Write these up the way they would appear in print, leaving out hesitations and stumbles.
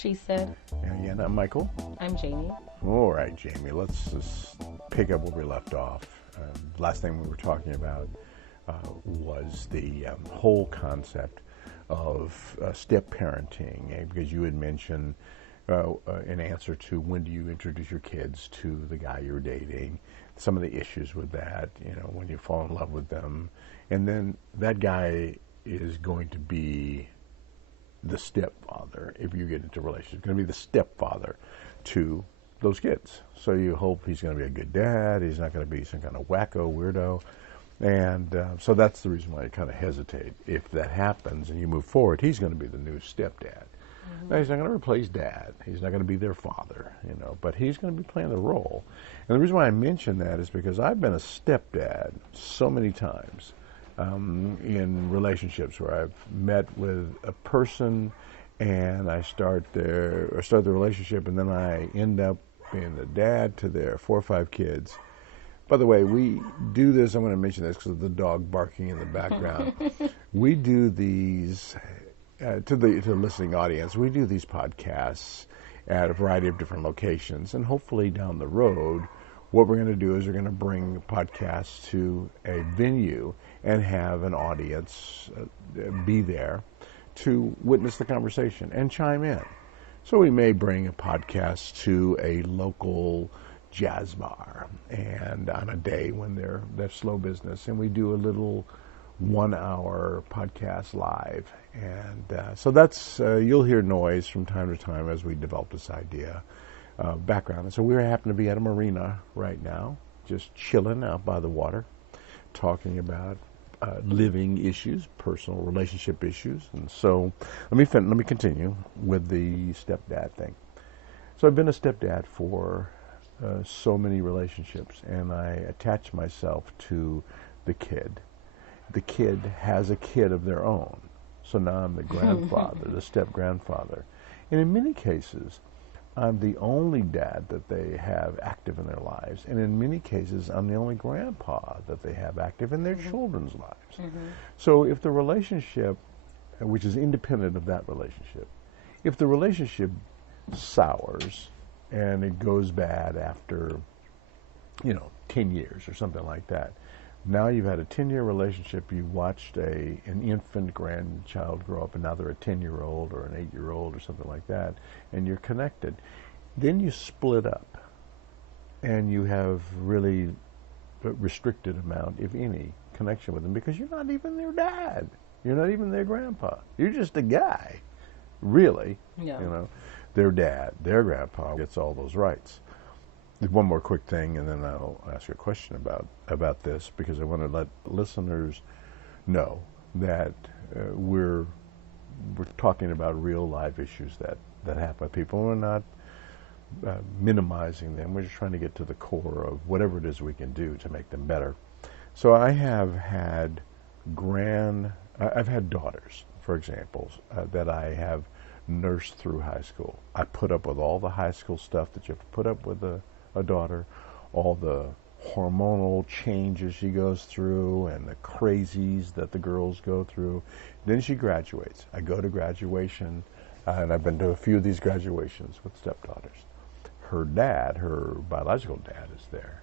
She said. And I'm Michael. I'm Jamie. All right, Jamie, let's just pick up where we left off. Last thing we were talking about was the whole concept of step parenting, because you had mentioned in answer to when do you introduce your kids to the guy you're dating, some of the issues with that, when you fall in love with them. And then that guy is going to be the stepfather if you get into a relationship. Going to be the stepfather to those kids. So you hope he's going to be a good dad. He's not going to be some kind of wacko weirdo. And so that's the reason why you kind of hesitate. If that happens and you move forward, he's going to be the new stepdad. Now, he's not going to replace dad. He's not going to be their father, but he's going to be playing the role. And the reason why I mention that is because I've been a stepdad so many times in relationships where I've met with a person and I start the relationship, and then I end up being the dad to their 4 or 5 kids. By the way, we do this, I'm going to mention this because of the dog barking in the background. We do these, to the listening audience, we do these podcasts at a variety of different locations, and hopefully down the road, what we're going to do is we're going to bring podcasts to a venue and have an audience be there to witness the conversation and chime in. So we may bring a podcast to a local jazz bar, and on a day when they're slow business, and we do a little 1-hour podcast live. And so that's, you'll hear noise from time to time as we develop this idea. Background. And so we happen to be at a marina right now, just chilling out by the water, talking about living issues, personal relationship issues. And so let me continue with the stepdad thing. So I've been a stepdad for so many relationships, and I attach myself to the kid. The kid has a kid of their own. So now I'm the grandfather, the step-grandfather. And in many cases, I'm the only dad that they have active in their lives. And in many cases, I'm the only grandpa that they have active in their children's lives. So if the relationship, which is independent of that relationship, if the relationship sours and it goes bad after, 10 years or something like that, now you've had a 10-year relationship, you watched an infant grandchild grow up, and now they're a 10-year-old or an 8-year-old or something like that, and you're connected. Then you split up, and you have really restricted amount, if any, connection with them, because you're not even their dad. You're not even their grandpa. You're just a guy, really. Yeah. Their dad, their grandpa gets all those rights. One more quick thing, and then I'll ask you a question about this, because I want to let listeners know that we're talking about real life issues that happen with people. We're not minimizing them. We're just trying to get to the core of whatever it is we can do to make them better. So I have had I've had daughters, for example, that I have nursed through high school. I put up with all the high school stuff that you have to put up with a daughter, all the hormonal changes she goes through and the crazies that the girls go through. Then she graduates. I go to graduation, and I've been to a few of these graduations with stepdaughters. Her dad, her biological dad, is there.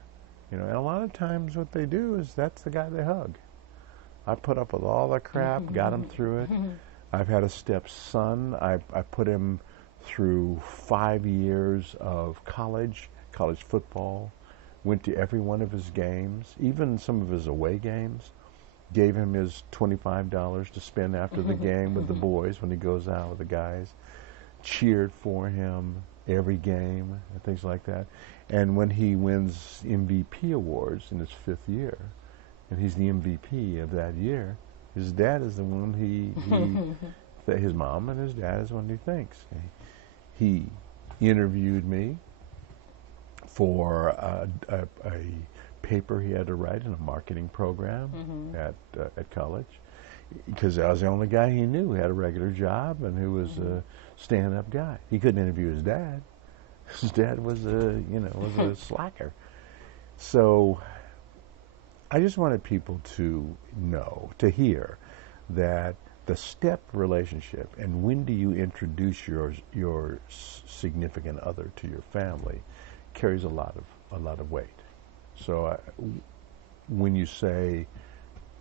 And a lot of times what they do is that's the guy they hug. I put up with all the crap, got him through it. I've had a stepson. I put him through 5 years of college football, went to every one of his games, even some of his away games, gave him his $25 to spend after the game with the boys when he goes out with the guys, cheered for him every game and things like that. And when he wins MVP awards in his 5th year, and he's the MVP of that year, his dad is the one his mom and his dad is one he thanks. He interviewed me for a paper he had to write in a marketing program at college, because I was the only guy he knew who had a regular job and who was a stand-up guy. He couldn't interview his dad. His dad was a slacker. So I just wanted people to know, to hear, that the step relationship and when do you introduce your significant other to your family carries a lot of weight. So when you say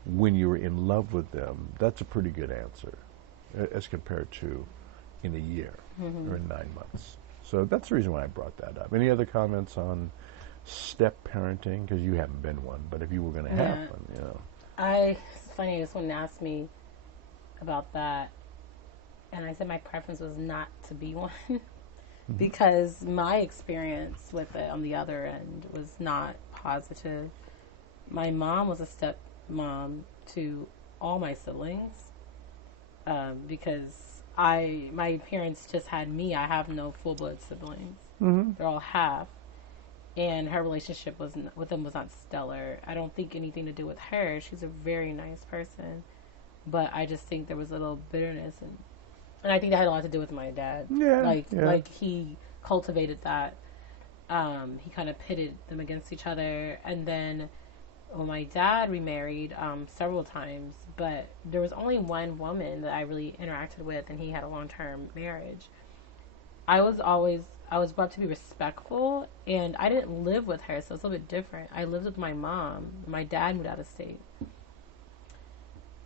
when you were in love with them, that's a pretty good answer as compared to in a year or in 9 months. So that's the reason why I brought that up. Any other comments on step parenting? Because you haven't been one, but if you were going to have one, you know. It's funny, someone asked me about that, and I said my preference was not to be one because my experience with it on the other end was not positive. My mom was a stepmom to all my siblings because my parents just had me. I have no full-blood siblings. They're all half. And her relationship with them was not stellar. I don't think anything to do with her. She's a very nice person. But I just think there was a little bitterness. And I think that had a lot to do with my dad. Like he cultivated that. He kind of pitted them against each other. And then when my dad remarried several times, but there was only one woman that I really interacted with, and he had a long-term marriage. I was brought up to be respectful, and I didn't live with her, so it's a little bit different. I lived with my mom. My dad moved out of state.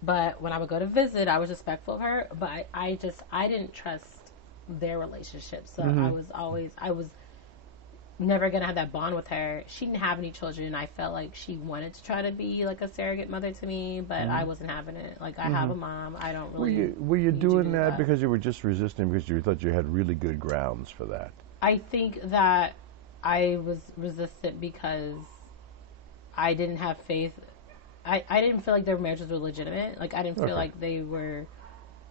But when I would go to visit, I was respectful of her, but I didn't trust their relationship. So I was never going to have that bond with her. She didn't have any children. I felt like she wanted to try to be like a surrogate mother to me, but I wasn't having it. Like, I have a mom. I don't really... Were you doing that because you were just resisting because you thought you had really good grounds for that? I think that I was resistant because I didn't have faith. I didn't feel like their marriages were legitimate. Like, I didn't feel like they were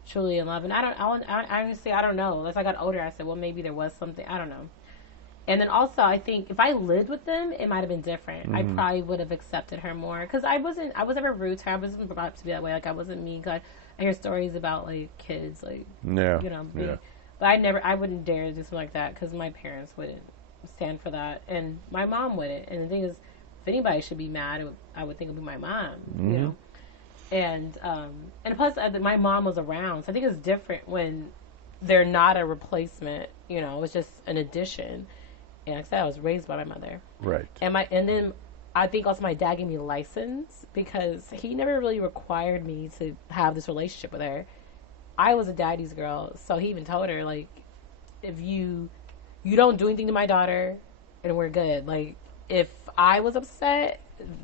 truly in love. And I honestly, I don't know. As I got older, I said, well, maybe there was something. I don't know. And then also, I think if I lived with them, it might have been different. I probably would have accepted her more because I was never rude to her. I wasn't brought up to be that way. Like, I wasn't mean. Cause I hear stories about like kids, like but I wouldn't dare do something like that because my parents wouldn't stand for that, and my mom wouldn't. And the thing is, if anybody should be mad, I would think it would be my mom, you know. And plus, my mom was around, so I think it's different when they're not a replacement. You know, it was just an addition. And like I said, I was raised by my mother. Right. And then I think also my dad gave me a license because he never really required me to have this relationship with her. I was a daddy's girl, so he even told her, like, if you don't do anything to my daughter, and we're good. Like, if I was upset,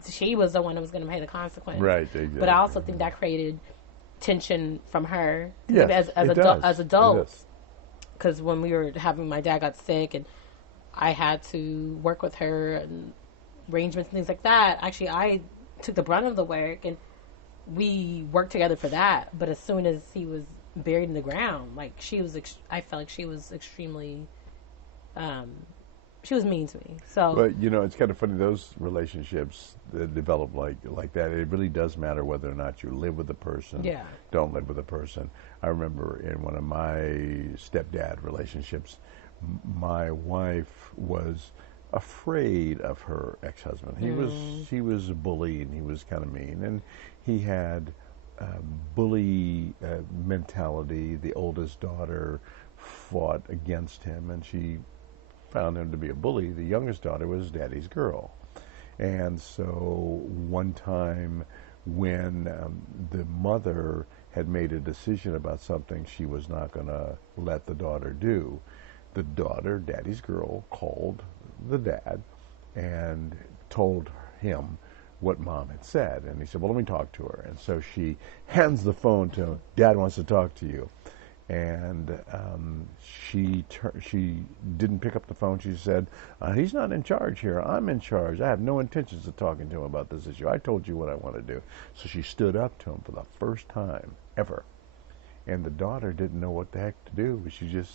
she was the one that was going to pay the consequence. Right, exactly. But I also think that created tension from her. Yes, as adults. Because when my dad got sick, and I had to work with her and arrangements and things like that. Actually, I took the brunt of the work, and we worked together for that. But as soon as he was buried in the ground, like, I felt like she was extremely, she was mean to me. So, but you know, it's kind of funny, those relationships that develop like that. It really does matter whether or not you live with the person. Don't live with the person. I remember in one of my stepdad relationships, my wife was afraid of her ex-husband. He was a bully, and he was kind of mean, and he had bully mentality. The oldest daughter fought against him, and she found him to be a bully. The youngest daughter was daddy's girl. And so one time when the mother had made a decision about something she was not going to let the daughter do, the daughter, daddy's girl, called the dad and told him what mom had said. And he said, well, let me talk to her. And so she hands the phone to him. Dad wants to talk to you. And she didn't pick up the phone. She said, he's not in charge here. I'm in charge. I have no intentions of talking to him about this issue. I told you what I want to do. So she stood up to him for the first time ever. And the daughter didn't know what the heck to do. She just,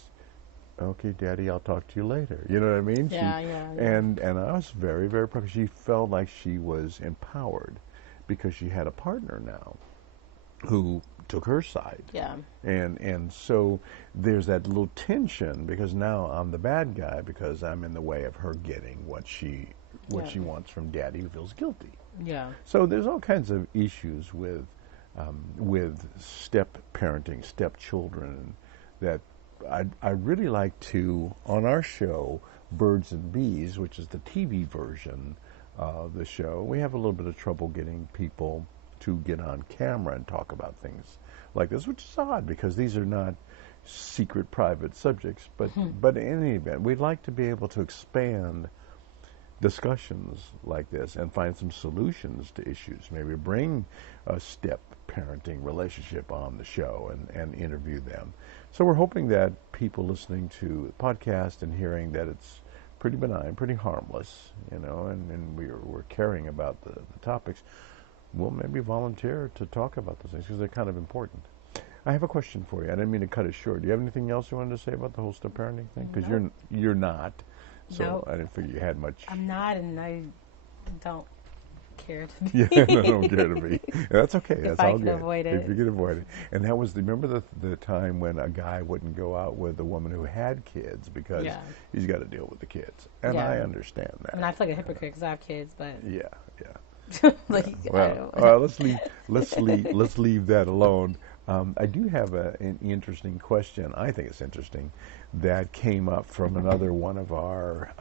okay, Daddy, I'll talk to you later. You know what I mean? Yeah. And I was very, very proud. She felt like she was empowered because she had a partner now who took her side. Yeah. And so there's that little tension because now I'm the bad guy because I'm in the way of her getting what she wants from Daddy, who feels guilty. Yeah. So there's all kinds of issues with with step parenting, step children, that I'd really like to, on our show, Birds and Bees, which is the TV version of the show, we have a little bit of trouble getting people to get on camera and talk about things like this, which is odd because these are not secret, private subjects. But in any event, we'd like to be able to expand discussions like this and find some solutions to issues. Maybe bring a step parenting relationship on the show and interview them. So we're hoping that people listening to the podcast and hearing that it's pretty benign, pretty harmless, and we're caring about the topics, will maybe volunteer to talk about those things because they're kind of important. I have a question for you. I didn't mean to cut it short. Do you have anything else you wanted to say about the whole step parenting thing? Because you're not. So nope. I didn't figure you had much. I'm not, and I don't care to be. Yeah, I don't care to be. That's okay. That's all good. If I can avoid it. If you can avoid it. And that was, remember the time when a guy wouldn't go out with a woman who had kids because he's got to deal with the kids. And I understand that. And I feel like a hypocrite because I have kids, but. Yeah. Like, well, let's leave that alone. I do have an interesting question. I think it's interesting that came up from another one of our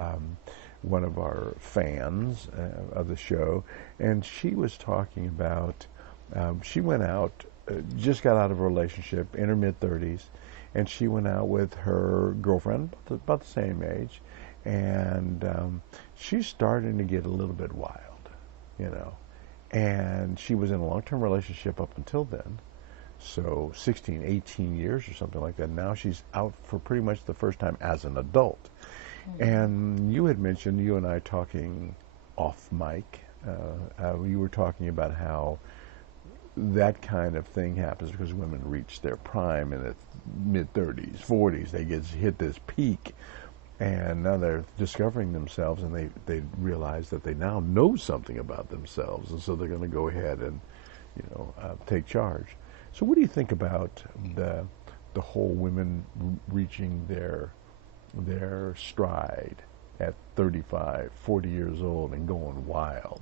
fans of the show, and she was talking about she went out, just got out of a relationship in her mid-30s, and she went out with her girlfriend about the same age, and she's starting to get a little bit wild, and she was in a long-term relationship up until then. So 16, 18 years or something like that. Now she's out for pretty much the first time as an adult. Mm-hmm. And you had mentioned, you and I talking off mic, you were talking about how that kind of thing happens because women reach their prime in the mid-30s, 40s. They hit this peak, and now they're discovering themselves, and they realize that they now know something about themselves, and so they're going to go ahead and take charge. So what do you think about the whole women reaching their stride at 35, 40 years old and going wild,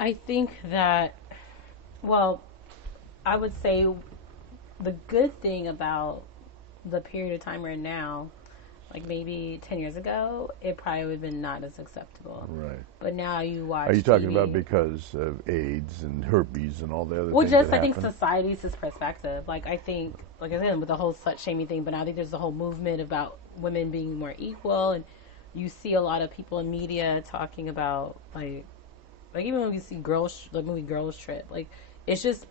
I think that, well, I would say the good thing about the period of time we're in now, like maybe 10 years ago, it probably would have been not as acceptable. Right. But now you watch Are you talking TV. about because of AIDS and herpes and all the other well, things just that I think happen? society's perspective. Like I think, like I said, with the whole slut shaming thing, but now I think there's a whole movement about women being more equal, and you see a lot of people in media talking about like even when we see the movie Girls Trip, like it's just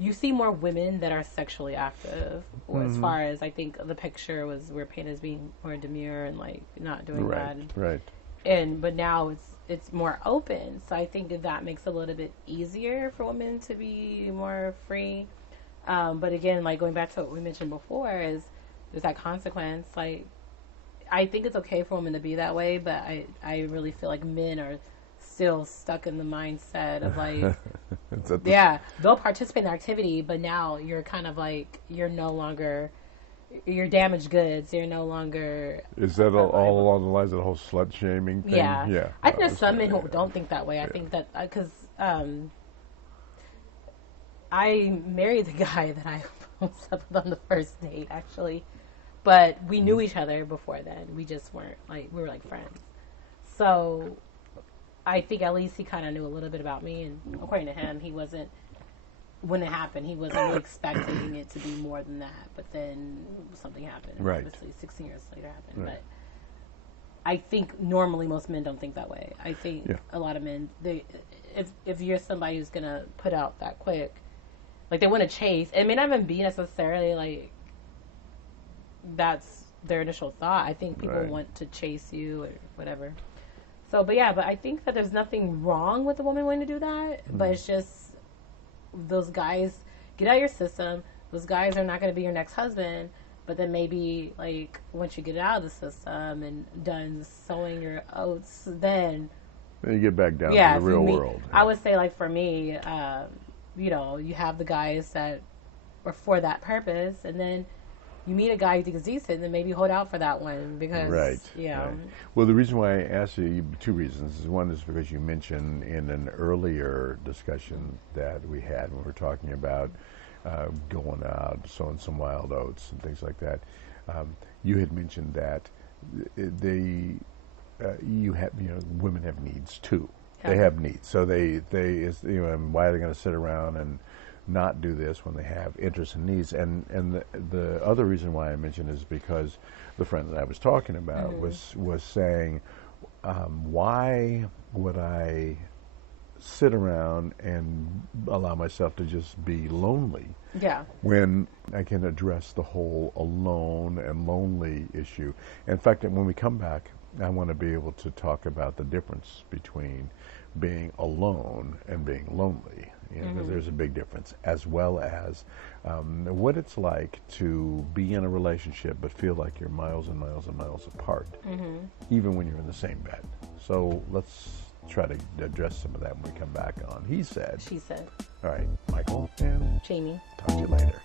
you see more women that are sexually active. Or as far as I think the picture was, we're painted as being more demure and like not doing that. Right. But now it's more open, so I think that makes it a little bit easier for women to be more free. But again, like going back to what we mentioned before, is there's that consequence. Like I think it's okay for women to be that way, but I really feel like men are still stuck in the mindset of like, they'll participate in the activity, but now you're kind of like, you're no longer, you're damaged goods. You're no longer. Is that all along the lines of the whole slut shaming thing? Yeah. I think there's some men who don't think that way. I think that because I married the guy that I slept with on the first date, actually, but we knew each other before then. We just weren't we were like friends. So I think at least he kind of knew a little bit about me, and according to him, he wasn't, when it happened, he wasn't really expecting it to be more than that, but then something happened. Right. Obviously, 16 years later happened, right. But I think normally most men don't think that way. I think a lot of men, if you're somebody who's going to put out that quick, like they want to chase, it may not even be necessarily like that's their initial thought. I think people want to chase you or whatever. So, but I think that there's nothing wrong with a woman wanting to do that, but it's just those guys, get out of your system. Those guys are not going to be your next husband, but then maybe, like, once you get out of the system and done sowing your oats, then you get back down to the real world. I would say, like, for me, you have the guys that are for that purpose, and then you meet a guy you think is decent, then maybe hold out for that one because, Right. yeah. Right. Well, the reason why I asked you, two reasons. One is because you mentioned in an earlier discussion that we had when we were talking about going out, sowing some wild oats and things like that. You had mentioned that women have needs too. They have needs, so and why are they going to sit around and not do this when they have interests and needs? And the other reason why I mentioned is because the friend that I was talking about was saying, why would I sit around and allow myself to just be lonely? Yeah. When I can address the whole alone and lonely issue. In fact, when we come back, I want to be able to talk about the difference between being alone and being lonely. Because there's a big difference, as well as what it's like to be in a relationship but feel like you're miles and miles and miles apart, even when you're in the same bed. So let's try to address some of that when we come back on He Said. She Said. All right, Michael and Jamie. Talk to you later.